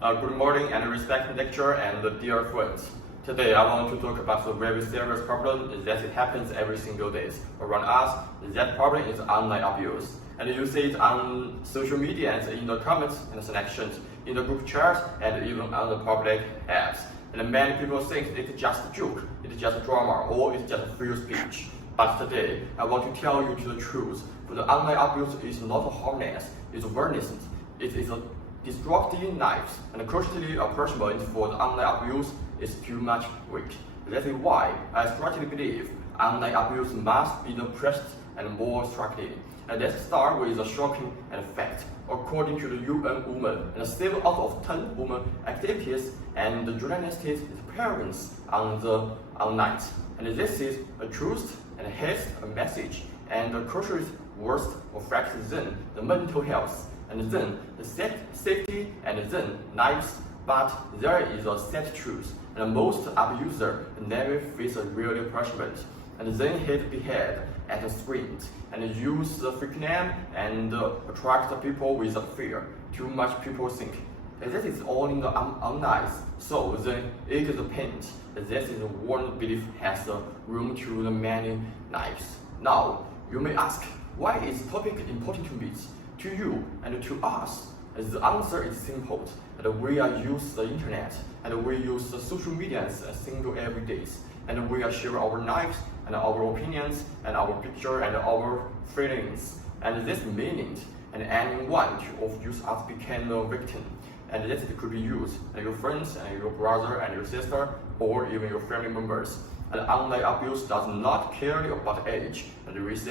Good morning and respected lecturer and dear friends. Today I want to talk about a very serious problem that it happens every single day around us. That problem is online abuse. And you see it on social media and in the comments and selections, in the group chat and even on the public apps. And many people think it's just a joke, it's just a drama, or it's just free speech. But today I want to tell you the truth. For the online abuse is not harmless, it's violent. It is a destructive knife, and crucially a punishment for the online abuse is too much weak. That is why I strongly believe online abuse must be suppressed and more strictly. And let's start with a shocking fact. According to the UN Women, and 7 out of 10 women activists and journalists disappearance on the online. And this is a truth and has a message, and the crucial worst affects then the mental health, and then the safety, and then lives. But there is a sad truth, and most abusers never face a real punishment, and then hit behead at the screen, and use the fake name and attract the people with fear. Too much people think that is all in the online, so then it is a pain. That is one belief has room to the many lives. Now you may ask, why is topic important to me, to you, and to us? The answer is simple. And we are use the internet, and we use the social media a single every day, and we are share our lives and our opinions and our picture and our feelings. And this means, and anyone of use us became a victim. And this could be used and your friends and your brother and your sister or even your family members. And online abuse does not care about age and the race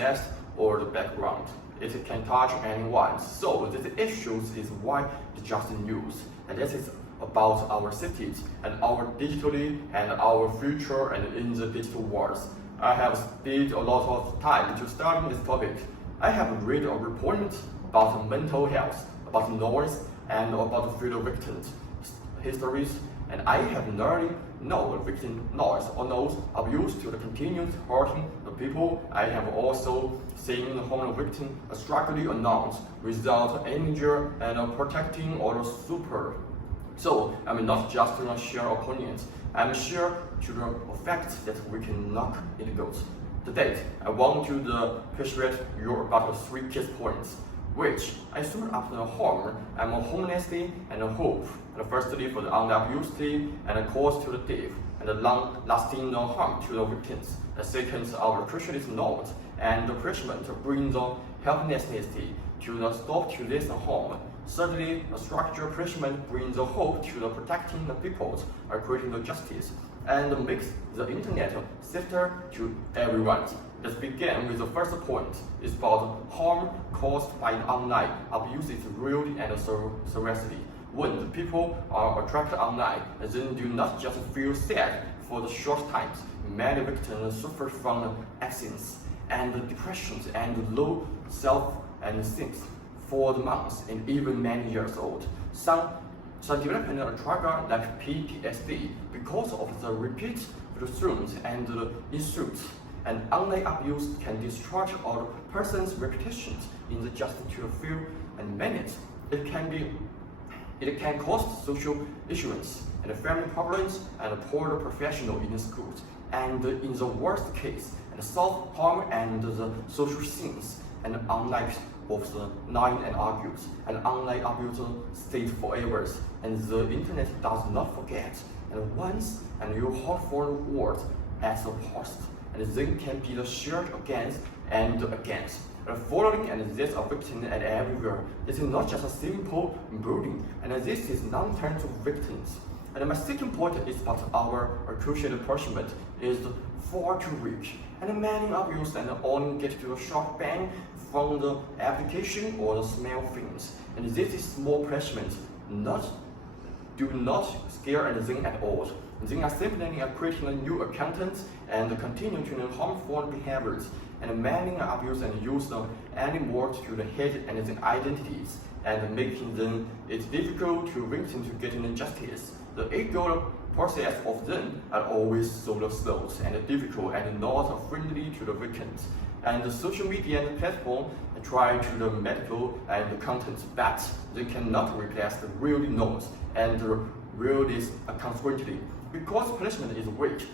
or the background. It can touch anyone. So this issue is why it's just news. And this is about our safety and our digitally and our future and in the digital world. I have spent a lot of time to study this topic. I have read a report about mental health, about noise, and about fellow victims' histories, and I have learned no victim noise or knows abuse to the continuous hurting the people. I have also seen the home victim struggling announced without injury and protecting or super. So I'm not just to share opinions, I'm sure to the fact that we can knock it goes. Today, I want to persuade you about 3 key points, which I sum up the harm and honesty and hope. And firstly, for the online abuse and cause to the death and the long-lasting harm to the victims. The second, our crucialist note and the punishment bring the helplessness to the stop to this harm. Thirdly, a structural punishment brings the hope to the protecting the people, creating the justice, and makes the internet safer to everyone. Let's begin with the first point. It's about harm caused by online abuse is real and seriously. When the people are attracted online, then do not just feel sad for the short times. Many victims suffer from accidents and depressions and low self-esteem for the months and even many years old. Some developing a trigger like PTSD because of the repeat threats and insults. And online abuse can destroy a person's reputation in just a few minutes. It can cause social issues and family problems and poor professional in the schools. And in the worst case, and self-harm and the social scenes and online of the lying and argues. And online abuse stays forever. And the internet does not forget. And once and you hurtful words as a post, and they can be shared against and against. And following and this a victim and everywhere. This is not just a simple bullying, and this is long-term to victims. And my second point is about our crucial punishment is far too weak. And many abuse and only get to a short bang from the application or the small things. And this is small punishment, do not scare anything at all. They are simply creating new accountants and continue to harmful behaviors, and many abuse and use them anymore to the hate and the identities, and making them it difficult to victims to get justice. The legal process of them are always so slow and difficult and not friendly to the victims. and the social media and platform try to the medical and the content, but they cannot replace the real noise and the realness consequently, because punishment is weak.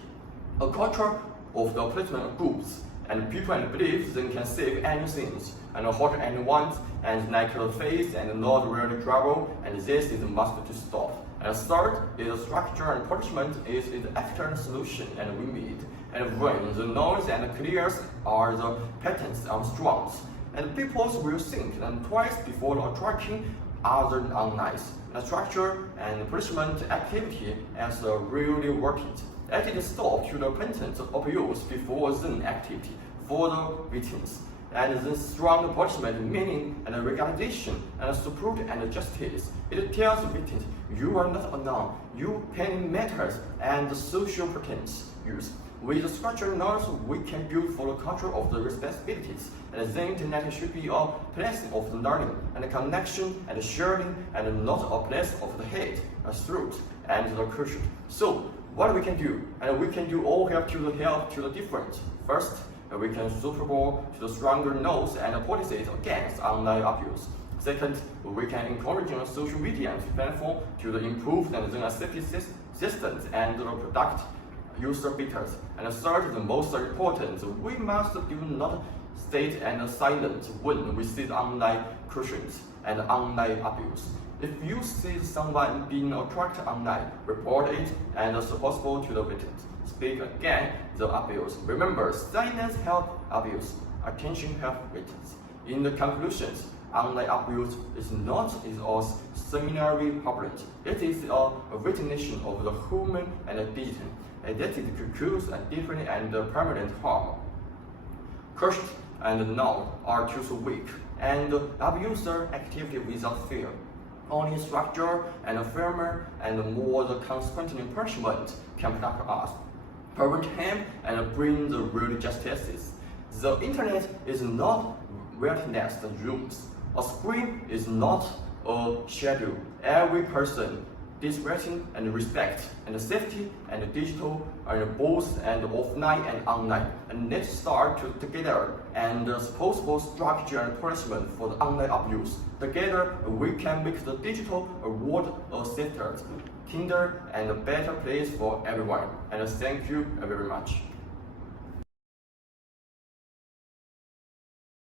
A culture of the punishment groups and people and believe they can save anything and hurt anyone and like the face and not really trouble, and this is must to stop. And third is structure and punishment is the external solution and we need. And when the noise and clears are the patterns of strongs, and people will think and twice before attracting other unnice. The structure and punishment activity as really working. It is stop to the patent abuse before then activity for the victims. And the strong punishment meaning and recognition and support and justice. It tells victims you are not alone, you pain matters and social pretense use. With the structured knowledge we can build for the culture of the responsibilities. And the internet should be a place of learning and connection and sharing and not a place of the hate, truth and the crucial. So what we can do? And we can do all help to the different. First, we can suitable to the stronger laws and policies against online abuse. Second, we can encourage social media and platform to improve the safety systems and the product user better. And third, the most important, we must do not stay and silent when we see online crucials and online abuse. If you see someone being attracted online, report it and is possible to the victims. Speak against the abuse. Remember, silence helps abuse, attention helps victims. In the conclusions, online abuse is not a seminary problem. It is a recognition of the human and digital. And that it could cause a different and permanent harm. Cursed and now are too weak, and abuser activity without fear. Only structure and firmer and more the consequent punishment can protect us, prevent him and bring the real justice. The internet is not wilderness rooms. A screen is not a shadow. Every person discretion and respect and safety and digital and both and offline and online, and let's start together and possible structure and punishment for the online abuse. Together we can make the digital world a safer, kinder and a better place for everyone. And thank you very much.